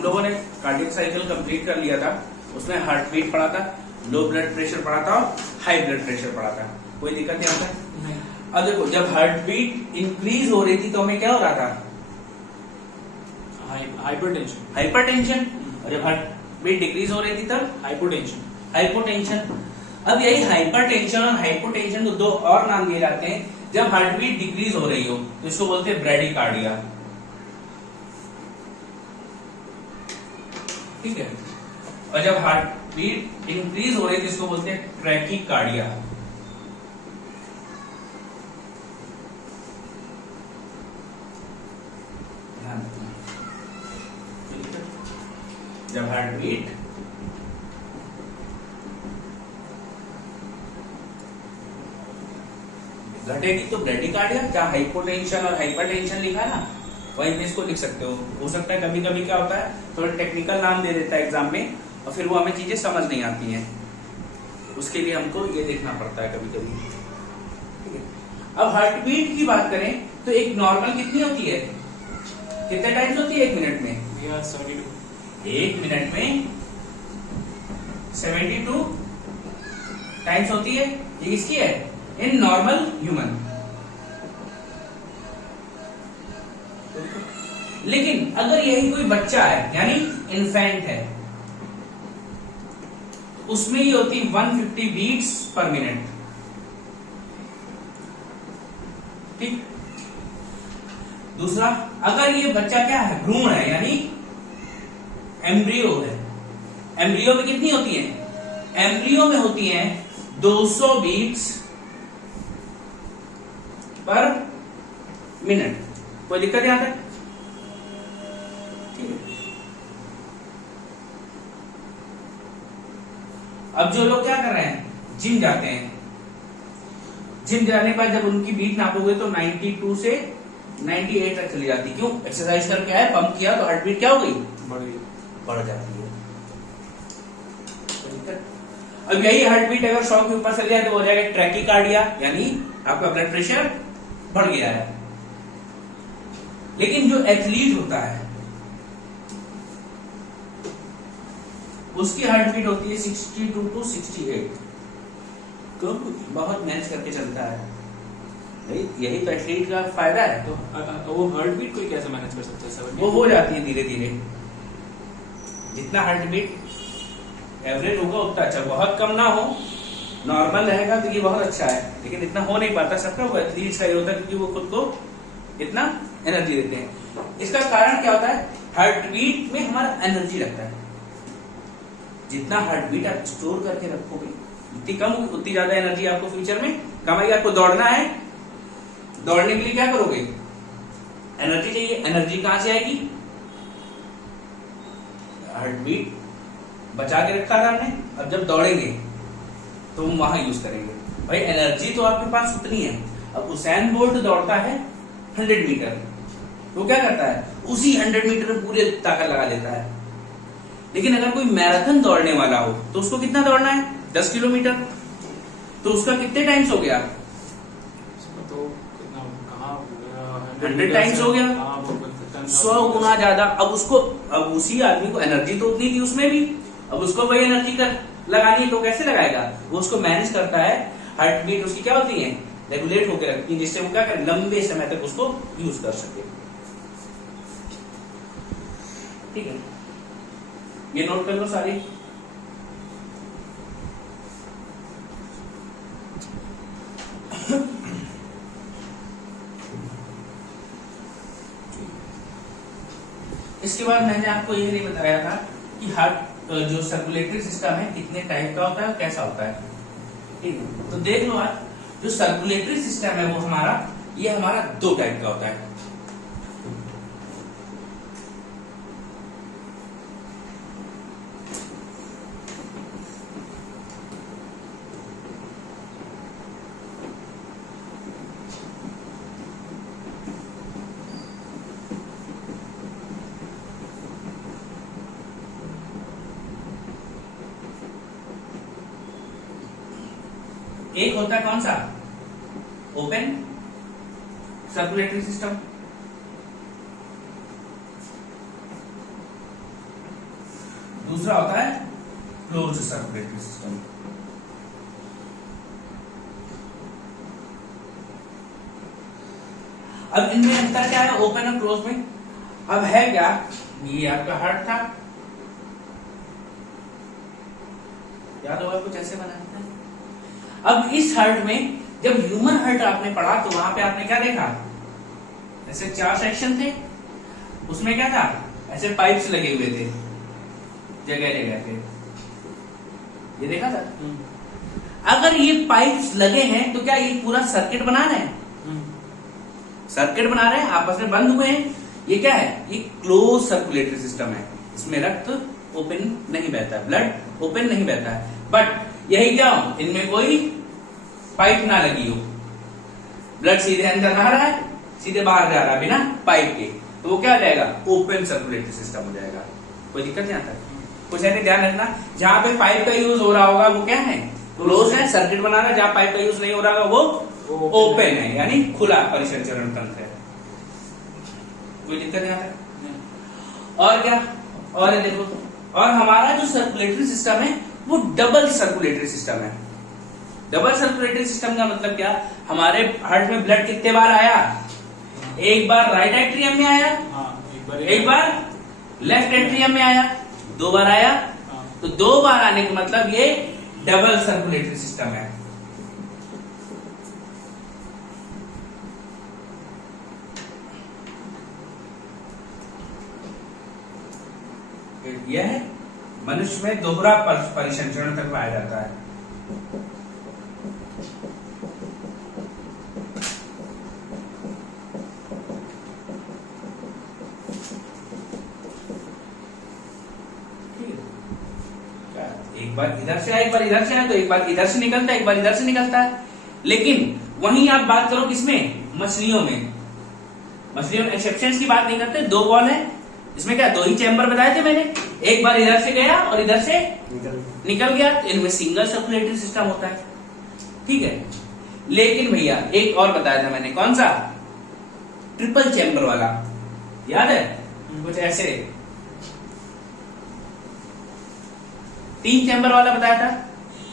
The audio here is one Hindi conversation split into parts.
हम लोगों ने कार्डियक साइकिल कंप्लीट कर लिया था, उसमें हार्ट बीट पढ़ा था, लो ब्लड प्रेशर पढ़ा था और हाई ब्लड प्रेशर पढ़ा था। कोई दिक्कत नहीं आता है? अब देखो, जब हार्ट बीट इंक्रीज हो रही थी तो हमें क्या हो रहा था? हाइपरटेंशन। हाइपरटेंशन। और जब हार्ट बीट डिक्रीज हो रही थी तब हाइपोटेंशन। हाइपोटेंशन। अब यही हाइपरटेंशन और हाइपोटेंशन को दो और नाम दिए जाते हैं। जब हार्ट बीट डिक्रीज हो रही हो तो इसको बोलते हैं ब्रैडीकार्डिया। ठीक है। और जब हार्ट बीट इंक्रीज हो रही है तो इसको बोलते हैं ट्रैकीकार्डिया। जब हार्ट बीट घटेगी तो ब्रैडीकार्डिया। जहां हाइपोटेंशन और हाइपरटेंशन लिखा ना, वहीं पे इसको लिख सकते हो सकता है कभी कभी क्या होता है, थोड़ा टेक्निकल नाम दे देता है एग्जाम में और फिर वो हमें चीजें समझ नहीं आती हैं, उसके लिए हमको ये देखना पड़ता है कभी कभी। ठीक है। अब हार्ट बीट की बात करें तो एक नॉर्मल कितनी होती है, कितने टाइम्स होती है एक मिनट में? 72। एक मिनट में 72 टाइम्स होती है। ये किसकी है? In normal human. लेकिन अगर यही कोई बच्चा है यानी इन्फेंट है, उसमें ये होती 150 बीट्स पर मिनट। ठीक। दूसरा, अगर ये बच्चा क्या है, भ्रूण है यानी एम्ब्रियो है, एम्ब्रियो में कितनी होती है? एम्ब्रियो में होती है 200 बीट्स पर मिनट। कोई दिक्कत यहां तक? ठीक है। अब जो लोग क्या कर रहे हैं, जिम जाते हैं, जिम जाने के बाद जब उनकी बीट नापोगे तो 92 से 98 तक चली जाती। क्यों? एक्सरसाइज करके आए, पंप किया तो हार्ट बीट क्या हो गई? बढ़ जाती है। अब यही हार्ट बीट अगर 100 के ऊपर चल जाए तो हो जाएगा ट्रैकीकार्डिया, यानी आपका ब्लड प्रेशर बढ़ गया है। लेकिन जो एथलीट होता है उसकी हार्ट बीट होती है 62 to 68। तो बहुत मैनेज करके चलता है। यही तो एथलीट का फायदा है। तो वो हार्ट बीट को कैसे मैनेज कर सकते हैं सर? वो हो जाती है धीरे धीरे। जितना हार्ट बीट एवरेज होगा उतना अच्छा, बहुत कम ना हो, नॉर्मल रहेगा तो ये बहुत अच्छा है, लेकिन इतना हो नहीं पाता सबका। वो एथलीट्स का ये होता है क्योंकि वो खुद को इतना एनर्जी देते हैं। इसका कारण क्या होता है? हार्ट बीट में हमारा एनर्जी लगता है। जितना हार्ट बीट आप स्टोर करके रखोगे, जितनी कम उतनी ज्यादा एनर्जी आपको फ्यूचर में कमाई। आपको दौड़ना है, दौड़ने के लिए क्या करोगे? एनर्जी चाहिए। एनर्जी कहां से आएगी? हार्ट बीट बचा के रखा था हमने, अब जब दौड़ेंगे तो हम वहां यूज करेंगे। भाई एनर्जी तो आपके पास उतनी है। अब उसैन बोल्ट दौड़ता है 100 मीटर, तो क्या करता है? उसी 100 मीटर में पूरे ताकत लगा देता है। लेकिन अगर कोई मैराथन दौड़ने वाला हो तो उसको कितना दौड़ना है? 10 किलोमीटर। तो उसका कितने टाइम्स हो गया? तो 100 टाइम्स हो गया, 100 गुना ज्यादा। अब उसी आदमी को एनर्जी तो उतनी थी उसमें भी, अब उसको वही एनर्जी कर लगानी है तो कैसे लगाएगा? वो उसको मैनेज करता है। हार्ट बीट उसकी क्या होती है? रेगुलेट होकर रखती है, जिससे वो क्या करे? लंबे समय तक उसको यूज कर सके। ठीक है, ये नोट कर लो सारी। इसके बाद मैंने आपको ये नहीं बताया था कि हार्ट जो सर्कुलेटरी सिस्टम है कितने टाइप का होता है और कैसा होता है। ठीक है, तो देख लो आज जो सर्कुलेटरी सिस्टम है वो हमारा 2 टाइप का होता है। एक होता है कौन सा? Open circulatory system. दूसरा होता है क्लोज्ड सर्कुलेटरी सिस्टम। अब इनमें अंतर क्या है ओपन और क्लोज में? अब है क्या, ये आपका हार्ट था, याद होगा कुछ ऐसे बनाया था। अब इस हार्ट में जब ह्यूमन हार्ट आपने पढ़ा तो वहां पे आपने क्या देखा, ऐसे 4 सेक्शन थे, उसमें क्या था, ऐसे पाइप्स लगे हुए थे जगह जगह पे, ये देखा था। अगर ये पाइप्स लगे हैं तो क्या ये पूरा सर्किट बना रहे हैं? सर्किट बना रहे हैं, आपस में बंद हुए हैं। ये क्या है, ये क्लोज सर्कुलेटरी सिस्टम है, इसमें रक्त ओपन नहीं बहता है, ब्लड ओपन नहीं बहता है। बट यही क्या हो, इनमें कोई पाइप ना लगी हो, ब्लड सीधे अंदर आ रहा है, सीधे बाहर जा रहा है बिना पाइप के, तो वो क्या हो जाएगा, ओपन सर्कुलेटरी सिस्टम हो जाएगा। कोई दिक्कत नहीं आता। कुछ ऐसे ध्यान रखना, जहां पे पाइप का यूज हो रहा होगा वो क्या है, क्लोज है, सर्किट बना रहा है। जहां पाइप का यूज नहीं हो रहा होगा वो ओपन है, यानी खुला परिसंचरण तंत्र है। कोई दिक्कत नहीं आता। और क्या, और ये देखो, और हमारा जो सर्कुलेटरी सिस्टम है वो डबल सर्कुलेटरी सिस्टम है। डबल सर्कुलेटरी सिस्टम का मतलब क्या, हमारे हार्ट में ब्लड कितने बार आया, एक बार राइट एट्रियम में आया, एक बार लेफ्ट एट्रियम में आया, 2 बार आया। तो 2 बार आने का मतलब ये डबल सर्कुलेटरी सिस्टम है। यह है मनुष्य में दोहरा परिसंचरण तक पाया जाता है। एक बार इधर से आया, एक बार इधर से आया, तो एक बार इधर से निकलता है, एक बार इधर से निकलता है। लेकिन वहीं आप बात करो किसमें, मछलियों में। मछलियों में एक्सेप्शंस की बात नहीं करते, 2 बॉल है, इसमें क्या 2 ही चैम्बर बताए थे मैंने, एक बार इधर से गया और इधर से निकल गया, तो इनमें सिंगल सर्कुलेटरी सिस्टम होता है। ठीक है, लेकिन भैया एक और बताया था मैंने, कौन सा, ट्रिपल चैम्बर वाला, याद है, कुछ ऐसे 3 चैम्बर वाला बताया था।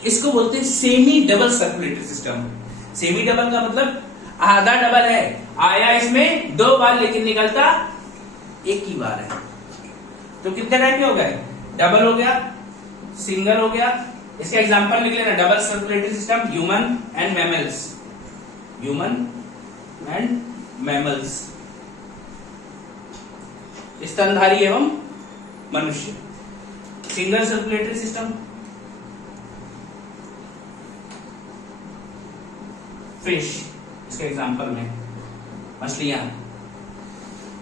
इसको बोलते हैं semi double circulatory system. Semi double का मतलब आधा डबल है, आया इसमें 2 बार लेकिन निकलता एक ही बार है। तो कितने टाइप के हो गए, डबल हो गया, सिंगल हो गया। इसका एग्जांपल लिख लेना, double circulatory system, human and mammals, human and mammals, स्तनधारी एवं मनुष्य। सिंगल सर्कुलेटरी सिस्टम, फिश, इसके एग्जांपल में मछलियां।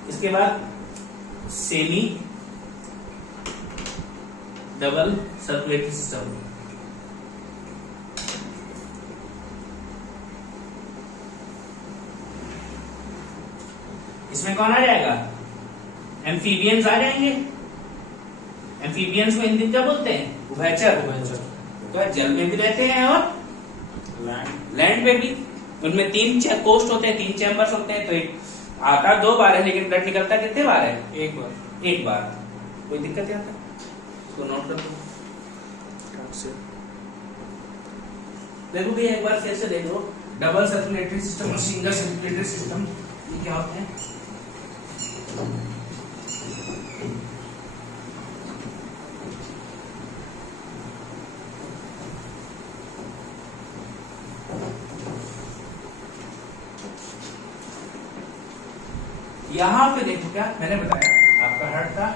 इसके बाद सेमी डबल सर्कुलेटरी सिस्टम, इसमें कौन आ जाएगा, एम्फीबियंस आ जाएंगे। एम्फीबियंस को हिंदी में क्या बोलते हैं, उभयचर। तो जल में भी रहते हैं और लैंड में भी। उनमें 3 कोस्ट होते हैं, 3 चैम्बर्स होते हैं। तो एक आता 2 बार है, लेकिन ब्लड निकलता कितने बार है, एक बार। कोई दिक्कत नहीं आता, इसको नोट कर दो। देखो भैया एक बार फिर से देख लो, डबल सर्कुलेटरी सिस्टम और सिंगल सर्कुलेटरी सिस्टम ये क्या होते हैं। यहां पे देखो, क्या मैंने बताया, आपका हार्ट था,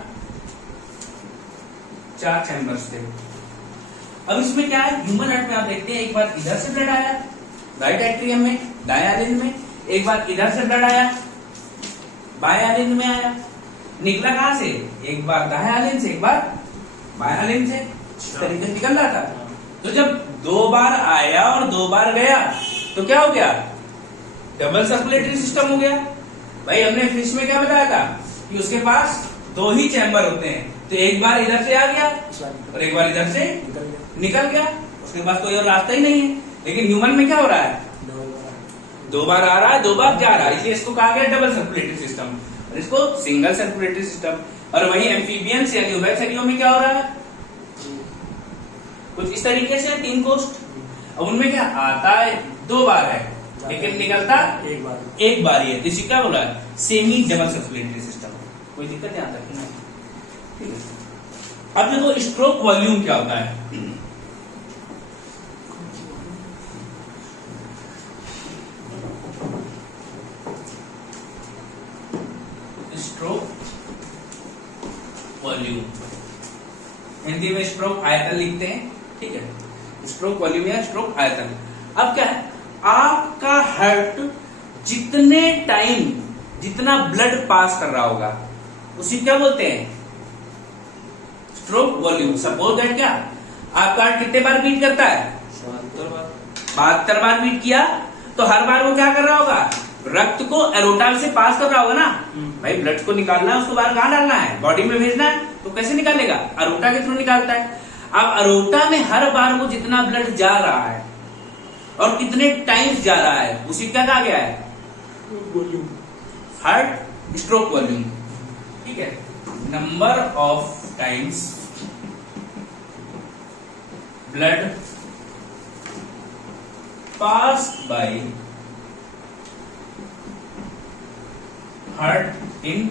4 चैम्बर्स थे। अब इसमें क्या है, ह्यूमन हार्ट में आप देखते हैं, एक बार इधर से ब्लड आया राइट एट्रियम में, दायां एलिन में, एक बार इधर से ब्लड आया बायां एलिन में आया। निकला कहां से, एक बार दायां एलिन से, एक बार बायां एलिन से, इस तरीके से निकल रहा था। तो जब 2 बार आया और 2 बार गया तो क्या हो गया, डबल सर्कुलेटरी सिस्टम हो गया। भाई हमने फिश में क्या बताया था कि उसके पास 2 ही चैम्बर होते हैं, तो एक बार इधर से आ गया और एक बार इधर से निकल गया, उसके पास कोई और रास्ता ही नहीं है। लेकिन ह्यूमन में क्या हो रहा है, 2 बार आ रहा है, 2 बार जा रहा है, इसलिए इसको कहा गया डबल सर्कुलेटरी सिस्टम और इसको सिंगल सर्कुलेटरी सिस्टम। और वही एम्फीबियंस यानी उभयचरियों में क्या हो रहा है, कुछ इस तरीके से 3 कोष्ठ। अब उनमें क्या आता है, 2 बार है लेकिन निकलता एक बार ही है, तो इसी क्या बोला है, सेमी डबल सप्लीमेंट्री सिस्टम। कोई दिक्कत यहाँ तक नहीं, ठीक है। अब देखो स्ट्रोक वॉल्यूम क्या होता है। स्ट्रोक वॉल्यूम हिंदी में स्ट्रोक आयतन लिखते हैं, ठीक है। स्ट्रोक वॉल्यूम या स्ट्रोक आयतन। अब क्या है, आपका हार्ट जितने टाइम जितना ब्लड पास कर रहा होगा उसी क्या बोलते हैं, स्ट्रोक वॉल्यूम। सपोज दैट क्या आपका हार्ट कितने बार बीट करता है, 72 बार बीट किया, तो हर बार वो क्या कर रहा होगा, रक्त को एरोटा से पास कर रहा होगा ना। भाई ब्लड को निकालना है, उसको बाहर कहाँ डालना है, बॉडी में भेजना है, तो कैसे निकालेगा, एरोटा के थ्रू निकालता है। अब एरोटा में हर बार वो जितना ब्लड जा रहा है और कितने टाइम्स जा रहा है उसी क्या कहा गया है, वॉल्यूम, हार्ट स्ट्रोक वॉल्यूम, ठीक है। Number of times blood pass by heart in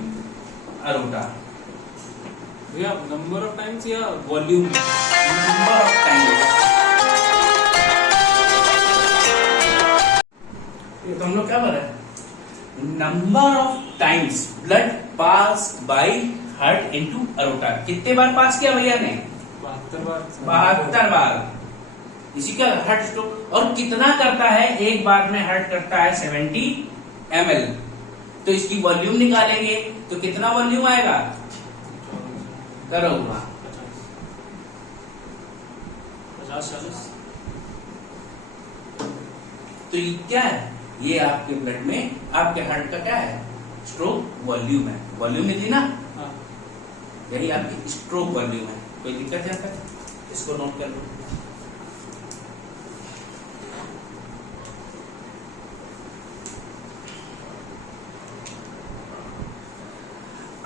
aorta. भैया नंबर ऑफ टाइम्स या वॉल्यूम, नंबर ऑफ टाइम्स, ये तो हम लोग क्या बोल रहे हैं, number of times blood pass by heart into aorta. कितने बार पास किया भैया ने, 72 बार, इसी का हार्ट स्ट्रोक। और कितना करता है, एक बार में हार्ट करता है 70 ml, तो इसकी वॉल्यूम निकालेंगे तो कितना वॉल्यूम आएगा, करो 50-40। तो ये क्या है, ये आपके ब्लड में आपके हार्ट का क्या है, स्ट्रोक वॉल्यूम है। वॉल्यूम में थी ना, हाँ। यही आपकी स्ट्रोक वॉल्यूम है। कोई दिक्कत है तक, इसको नोट कर लो।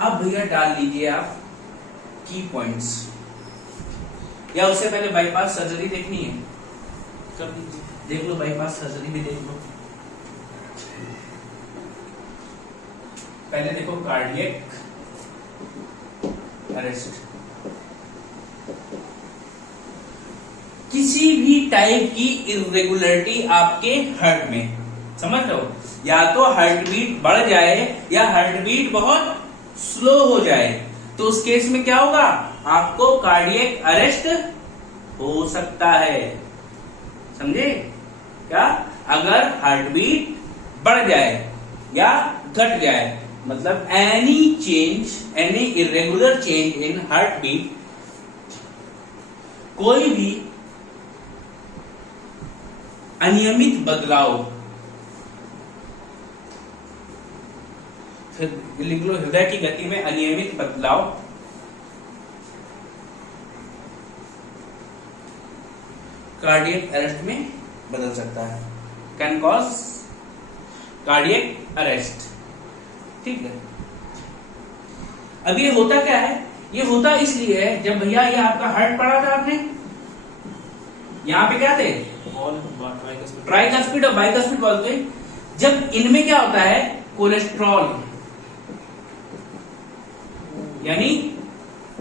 अब भैया डाल लीजिए आप की पॉइंट्स, या उससे पहले बाईपास सर्जरी देखनी है, कर दीजिए। देख लो, बाईपास सर्जरी भी देख लो। पहले देखो कार्डियक अरेस्ट। किसी भी टाइप की इरेगुलरिटी आपके हार्ट में, समझ लो, या तो हार्ट बीट बढ़ जाए या हार्ट बीट बहुत स्लो हो जाए, तो उस केस में क्या होगा, आपको कार्डियक अरेस्ट हो सकता है। समझे क्या, अगर हार्ट बीट बढ़ जाए या घट जाए, मतलब any change, any irregular change in heart beat, कोई भी अनियमित बदलाव, फिर लिख लो, हृदय की गति में अनियमित बदलाव कार्डियक अरेस्ट में बदल सकता है, कैन कॉज कार्डियक अरेस्ट, ठीक है। अब ये होता क्या है, ये होता इसलिए है, जब भैया ये आपका हार्ट पड़ा था आपने, यहां पे क्या थे, ट्राइकस्पिड और बाइकस्पिड बोलते हैं। जब इनमें क्या होता है, कोलेस्ट्रॉल यानी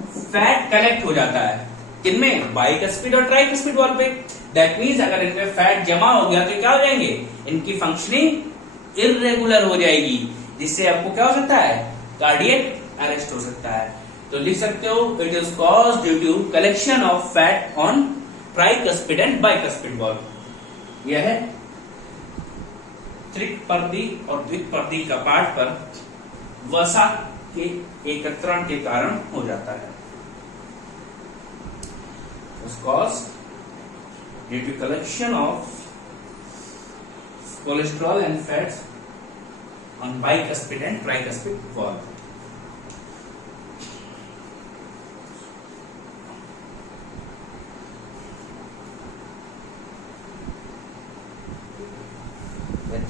फैट कलेक्ट हो जाता है, किनमें, बाइकस्पिड और ट्राइकस्पिड वॉल्व पे। दैट मीन्स अगर इनमें फैट जमा हो गया तो क्या हो जाएंगे, इनकी फंक्शनिंग इरेगुलर हो जाएगी, जिससे आपको क्या हो सकता है, कार्डियक अरेस्ट हो सकता है। तो लिख सकते हो, it is caused due to collection of fat on tricuspid and bicuspid valve. यह है त्रिपर्दी और द्विपर्दी कपाट पर वसा के एकत्रण के कारण हो जाता है। Cause due to collection of cholesterol and fats on bicuspid and tricuspid valve.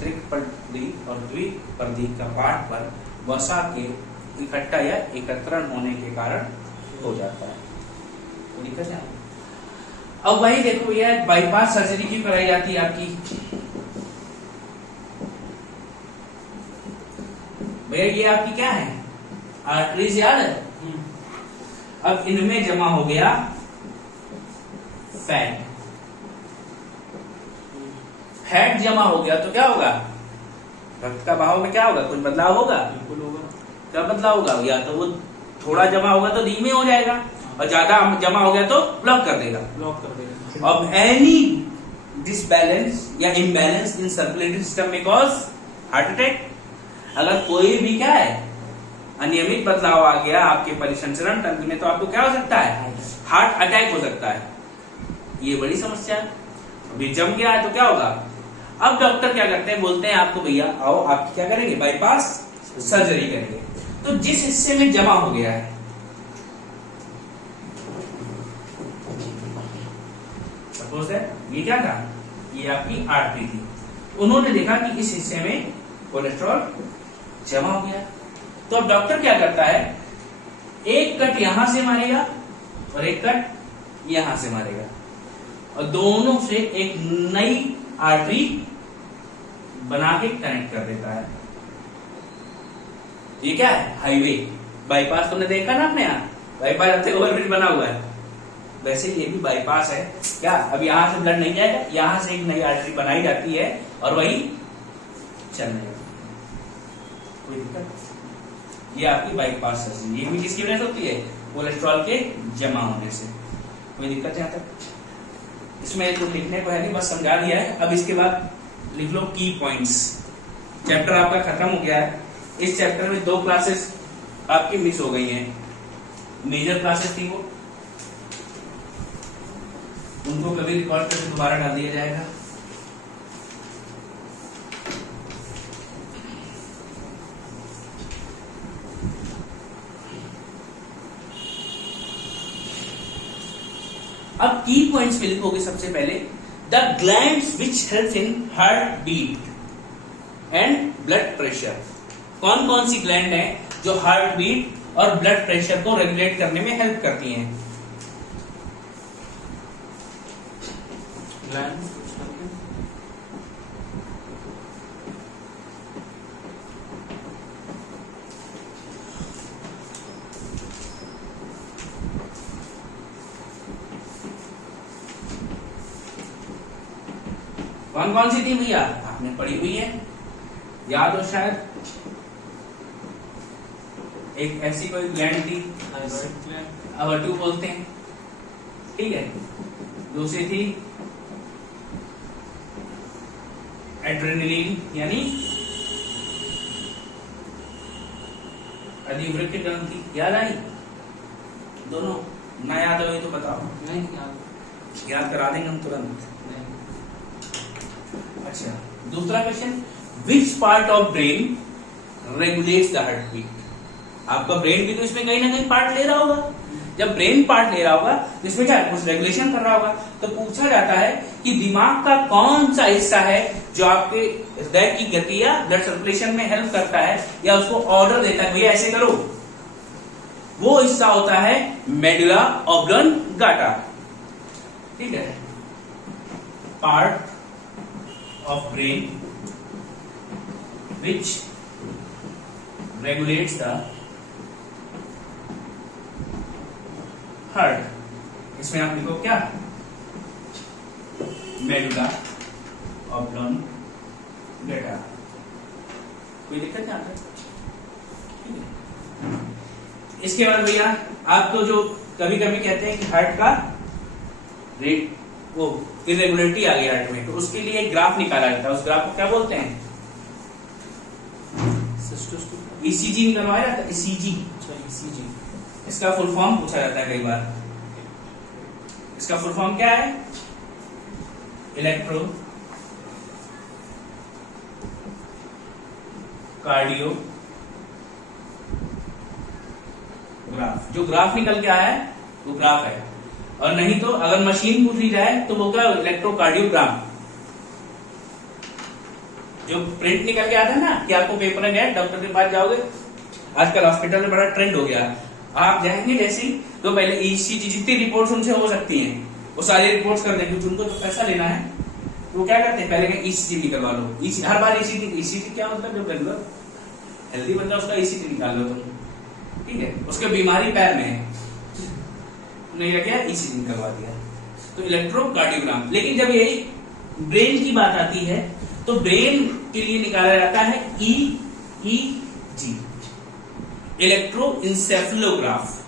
त्रिपर्दी और द्विपर्दी कपाट पर वसा के इकट्ठा या एकत्रण होने के कारण हो जाता है। तो दिक्कत है। अब वही देखो भैया, बाईपास सर्जरी की कराई जाती है आपकी। भैया ये आपकी क्या है, आर्टरीज, याद है। अब इनमें जमा हो गया फैट। फैट जमा हो गया तो क्या होगा, रक्त का बहाव में क्या होगा, कुछ बदलाव होगा। बिल्कुल होगा। क्या बदलाव होगा, या तो वो थोड़ा जमा होगा तो धीमे हो जाएगा, और ज्यादा जमा हो गया तो ब्लॉक कर देगा। ब्लॉक कर देगा। अब एनी डिसबैलेंस या इम्बैलेंस इन सर्कुलेटरी सिस्टम में कॉज हार्ट अटैक। अगर कोई भी क्या है, अनियमित बदलाव आ गया आपके परिसंचरण तंत्र में, तो आपको क्या हो सकता है, हार्ट अटैक हो सकता है। ये बड़ी समस्या है। अभी जम गया है तो क्या होगा। अब डॉक्टर क्या करते हैं, बोलते हैं आपको भैया आओ, आप क्या करेंगे, बाईपास सर्जरी करेंगे। तो जिस हिस्से में जमा हो गया है, सपोज है ये क्या था, ये आपकी आर्टरी थी, उन्होंने देखा कि इस हिस्से में कोलेस्ट्रॉल जमा हो गया। तो अब डॉक्टर क्या करता है, एक कट यहां से मारेगा और एक कट यहां से मारेगा, और दोनों से एक नई आर्टरी बना के कनेक्ट कर देता है। ये क्या है, हाईवे। बाईपास तुमने देखा ना अपने यहाँ, बाईपास ओवरब्रिज बना हुआ है, वैसे ये भी बाईपास है। क्या अब यहां से ब्लड नहीं जाएगा, यहां से एक नई आर्टरी बनाई जाती है और वही चलने लगती है। कोई दिक्कत। ये आपकी बाईपास सर्जरी, ये भी किसकी वजह से होती है, कोलेस्ट्रॉल के जमा होने से। कोई दिक्कत यहाँ तक। इसमें कुछ लिखने को है नहीं, बस समझा दिया है। अब इसके बाद लिख लो की पॉइंट्स। चैप्टर आपका खत्म हो गया है। इस चैप्टर में 2 क्लासेस आपकी मिस हो गई हैं। मेजर क्लासेस थी वो, उनको कभी रिकॉर्ड करके दोबारा डाल दिया जाएगा। अब की पॉइंट्स में लिखोगे सबसे पहले, the glands which help in heart beat and blood pressure. कौन कौन सी ग्लैंड है जो हार्ट बीट और ब्लड प्रेशर को रेगुलेट करने में हेल्प करती हैं। ग्लैंड कौन कौन सी थी भैया, आपने पढ़ी हुई है, याद हो शायद। एक ऐसी कोई ग्लैंड थी, अवर्ट्यू बोलते हैं, ठीक है। दूसरी थी एड्रेनलिन, यानी अधिवृक्क ग्रंथि। याद आई दोनों, ना याद हो तो बताओ। नहीं याद करा देंगे हम तुरंत। नहीं। अच्छा, दूसरा question, which part of brain regulates the heart beat. आपका ब्रेन भी तो इसमें कहीं ना कहीं पार्ट ले रहा होगा। जब ब्रेन पार्ट ले रहा होगा तो इसमें क्या कुछ रेगुलेशन कर रहा होगा। तो पूछा जाता है कि दिमाग का कौन सा हिस्सा है जो आपके हृदय की गति या ब्लड सर्कुलेशन में हेल्प करता है या उसको ऑर्डर देता है, भैया ऐसे करो। वो हिस्सा होता है मेडुला ऑब्लांगाटा, ठीक है। Part of brain which regulates the heart. इसमें आप लिखो क्या, मेडुला ऑब्लांगाटा। कोई दिक्कत नहीं आता। इसके बाद भैया आपको जो कभी कभी कहते हैं कि हार्ट का रेट वो इरेगुलरिटी आ गई हार्ट में, तो उसके लिए एक ग्राफ निकाला जाता है। उस ग्राफ को क्या बोलते हैं, ईसीजी निकलवाया जाता है। ईसीजी, अच्छा ईसीजी, इसका फुल फॉर्म पूछा जाता है कई बार। इसका फुल फॉर्म क्या है, इलेक्ट्रो कार्डियोग्राफ। जो ग्राफ निकल के आया है वो ग्राफ है, और नहीं तो अगर मशीन पूछ ली जाए तो वो क्या, इलेक्ट्रोकार्डियोग्राम। जो प्रिंट निकल के आता है ना कि आपको पेपर में गया, डॉक्टर के पास जाओगे, आजकल हॉस्पिटल में बड़ा ट्रेंड हो गया। आप जाएंगे जैसे ही तो पहले ईसीजी जितनी रिपोर्ट्स उनसे हो सकती हैं वो सारी रिपोर्ट्स कर देंगे, उनको तो पैसा लेना है। वो क्या करते हैं, पहले क्या ईसीजी निकलवा लो, हर बार ईसीजी क्या मतलब, जब रेगुलर हेल्दी बंदा उसका ईसीजी निकाल लो तुम, ठीक है, उसके बीमारी पैर में है, नहीं लगे ईसीजी निकलवा दिया। तो इलेक्ट्रोकार्डियोग्राम। लेकिन जब यही ब्रेन की बात आती है तो ब्रेन के लिए निकाला जाता है ईईजी, इलेक्ट्रोइंसेफेलोग्राफ।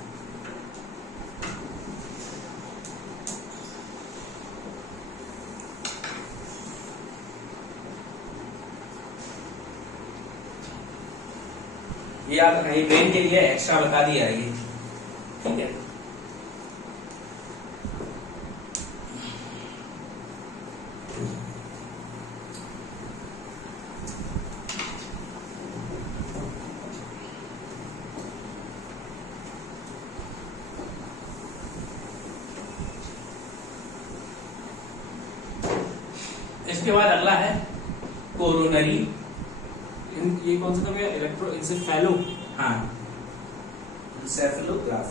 ये याद रखना, ये ब्रेन के लिए एक्स्ट्रा बता दिया है ये, ठीक है। इसके बाद अगला है कोरोनरी। ये कौन सा था भैया, इलेक्ट्रोइंसेफेलो? हाँ, इंसेफेलोग्राफ।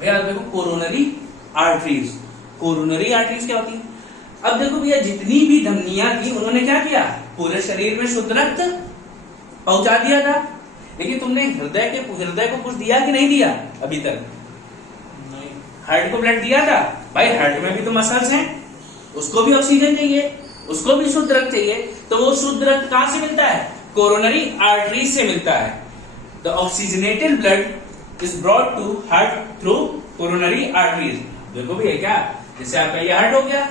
भैया देखो कोरोनरी आर्टरीज। कोरोनरी आर्टरीज क्या होती है? अब देखो भैया, जितनी भी धमनियां थी उन्होंने क्या किया, पूरे शरीर में शुद्ध रक्त पहुंचा दिया था। लेकिन तुमने हृदय को कुछ दिया कि नहीं दिया अभी तक? नहीं। हार्ट को ब्लड दिया था? भाई हार्ट में भी तो मसल्स हैं, उसको भी ऑक्सीजन चाहिए, उसको भी शुद्ध रक्त चाहिए। तो वो शुद्ध रक्त कहां से मिलता है? कोरोनरी आर्टरी से मिलता है। The oxygenated blood is brought to heart through coronary arteries. देखो भी है क्या, जैसे आपका ये हार्ट हो गया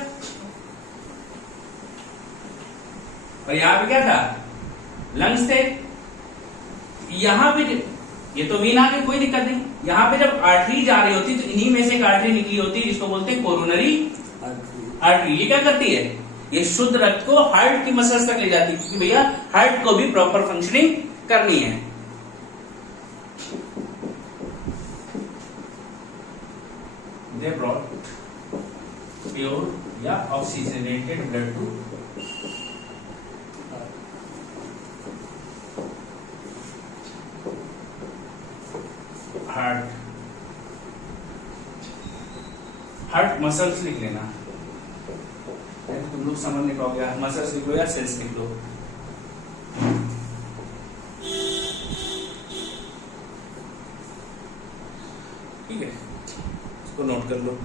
और यहां पे क्या था, लंग्स थे। यहां पे ये तो वीन आ गई, कोई दिक्कत नहीं। यहां पे जब आर्टरी जा रही होती तो इन्हीं में से एक आर्टरी निकली होती है जिसको बोलते हैं कोरोनरी आर्टरी। ये क्या करती है, ये शुद्ध रक्त को हार्ट की मसल्स तक ले जाती है, क्योंकि भैया हार्ट को भी प्रॉपर फंक्शनिंग करनी है। दे ब्रॉट प्योर या oxygenated blood to heart. Heart muscles लिख लेना, तुम लोग समझ नहीं पाओगे। मसल्स लिख लो या सेल्स लिख लो। ठीक है, इसको नोट कर लो।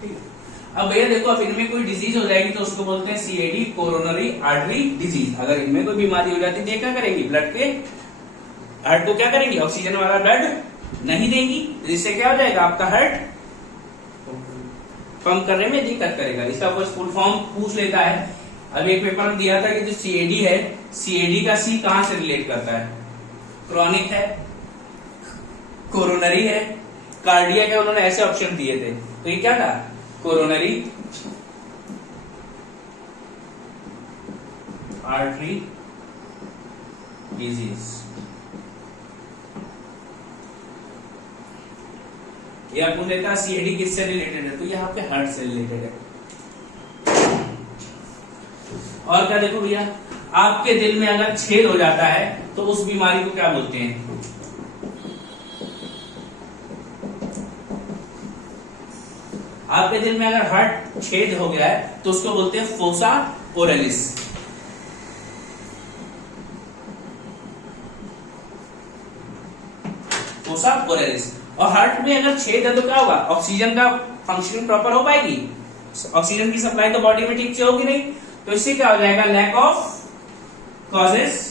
ठीक है, अब भैया देखो, अब इनमें कोई डिजीज हो जाएगी तो उसको बोलते हैं सीएडी, कोरोनरी आर्टरी डिजीज। अगर इनमें कोई बीमारी हो जाती है, क्या करेंगी, ब्लड के हार्ट को क्या करेंगी, ऑक्सीजन वाला ब्लड नहीं देंगी, जिससे क्या हो जाएगा, आपका हार्ट पंप करने में दिक्कत करेगा। इसका कुछ फुल फॉर्म पूछ लेता है। अब एक पेपर में दिया था कि जो सीएडी है, सीएडी का सी कहां से रिलेट करता है, क्रॉनिक है, कोरोनरी है, कार्डियक है। उन्होंने ऐसे ऑप्शन दिए थे, तो ये क्या था, कोरोनरी आर्टरी डिजीज। ये आपको लेता है सीएडी किससे रिलेटेड है, तो ये आपके हार्ट से रिलेटेड है। और क्या देखो भैया, आपके दिल में अगर छेद हो जाता है तो उस बीमारी को क्या बोलते हैं, आपके दिल में अगर हार्ट छेद हो गया है तो उसको बोलते हैं फोसा ओरेलिस। फोसा ओरेलिस। और हार्ट में अगर छेद है तो क्या होगा, ऑक्सीजन का फंक्शनिंग प्रॉपर हो पाएगी, ऑक्सीजन की सप्लाई तो बॉडी में ठीक से होगी नहीं, तो इससे क्या हो जाएगा, lack of causes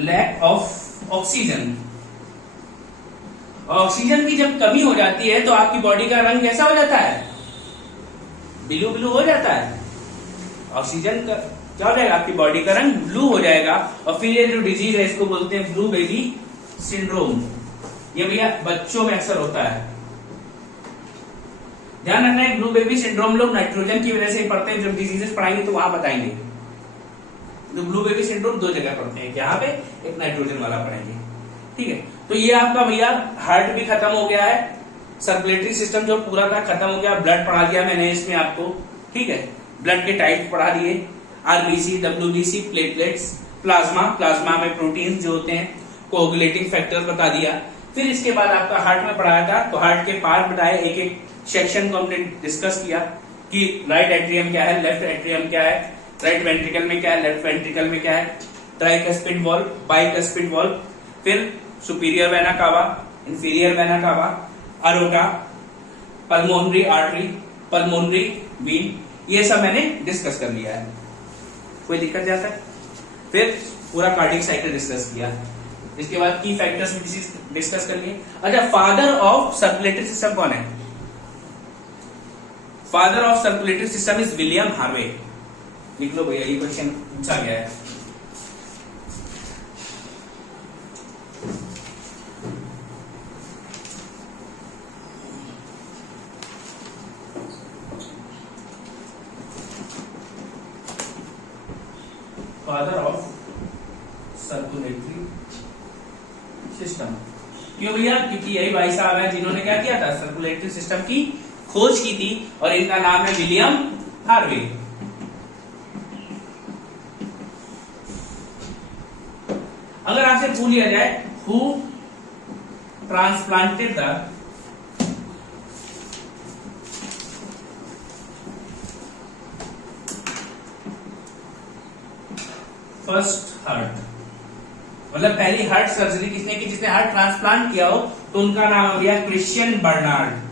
lack of oxygen. Oxygen की जब कमी हो जाती है तो आपकी बॉडी का रंग कैसा हो जाता है, ब्लू ब्लू हो जाता है। ऑक्सीजन का क्या हो जाएगा, आपकी बॉडी का रंग ब्लू हो जाएगा। और फिर ये जो डिजीज है इसको बोलते हैं ब्लू बेबी सिंड्रोम। ये भैया बच्चों में अक्सर होता है। ध्यान रखना है, ब्लू बेबी सिंड्रोम लोग नाइट्रोजन की वजह से ही पढ़ते हैं, जब डिजीजेस पढ़ाएंगे तो वहां बताएंगे। तो ब्लू बेबी सिंड्रोम दो जगह पढ़ते हैं, यहाँ पे एक नाइट्रोजन वाला पढ़ेंगे। ठीक है, तो ये आपका भैया हार्ट भी खत्म हो गया है, सर्कुलेटरी सिस्टम जो पूरा था खत्म हो गया। ब्लड पढ़ा दिया मैंने इसमें आपको, ठीक है, ब्लड के टाइप पढ़ा दिए। RBC, WBC, platelets, plasma, plasma में प्रोटीन जो होते हैं, कोगुलेटिंग फैक्टर बता दिया। फिर इसके बाद आपका हार्ट में पढ़ाया था, तो हार्ट के पार्ट बताए, एक एक सेक्शन को हमने डिस्कस किया कि राइट एट्रियम क्या है, लेफ्ट एट्रियम क्या है, राइट वेंट्रिकल में क्या है, लेफ्ट वेंट्रिकल में क्या है, ट्राइकस्पिड वॉल्व, बाइकस्पिड वॉल्व, फिर superior vena cava, inferior vena cava, aorta, pulmonary artery, pulmonary Wien, ये सब मैंने डिस्कस कर लिया है। कोई दिक्कत जाता है? फिर पूरा कार्डियक साइकिल डिस्कस किया। इसके बाद की फैक्टर्स डिस्कस कर लिए। अच्छा, फादर ऑफ सर्कुलेटरी सिस्टम कौन है? Father of circulatory system is William Harvey. लिख लो भैया, ये क्वेश्चन पूछा गया है। फादर ऑफ सर्कुलेटरी सिस्टम क्यों भैया? क्योंकि यही भाई साहब हैं जिन्होंने क्या किया था, सर्कुलेटरी सिस्टम की खोज की थी, और इनका नाम है विलियम हार्वे। अगर आपसे पूछ लिया जाए who transplanted the first heart, मतलब पहली हार्ट सर्जरी किसने की, जिसने हार्ट ट्रांसप्लांट किया हो, तो उनका नाम हो गया क्रिश्चियन बर्नार्ड।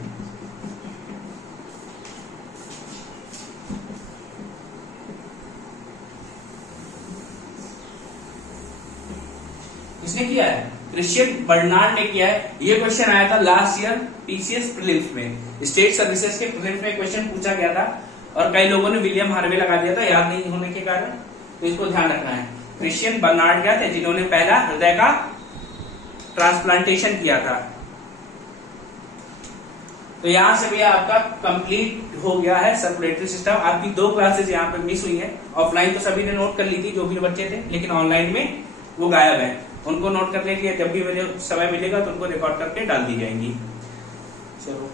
किसने किया है? क्रिश्चियन बर्नार्ड ने किया है। ये क्वेश्चन आया था लास्ट ईयर पीसीएस प्रीलिम्स में, स्टेट सर्विसेज के प्रीलिम्स में क्वेश्चन पूछा गया था, और कई लोगों ने विलियम हार्वे लगा दिया था याद नहीं होने के कारण, तो इसको ध्यान रखना है। क्रिश्चियन बर्नार्ड क्या थे, जिन्होंने पहला हृदय का ट्रांसप्लांटेशन किया था। तो यहां से भी आपका कंप्लीट हो गया है सर्कुलेटरी सिस्टम। आपकी 2 क्लासेस यहाँ पे मिस हुई है। ऑफलाइन तो सभी ने नोट कर ली थी, जो भी बच्चे थे, लेकिन ऑनलाइन में वो गायब है। उनको नोट कर लीजिए, जब भी मुझे समय मिलेगा तो उनको रिकॉर्ड करके डाल दी जाएंगी। चलो।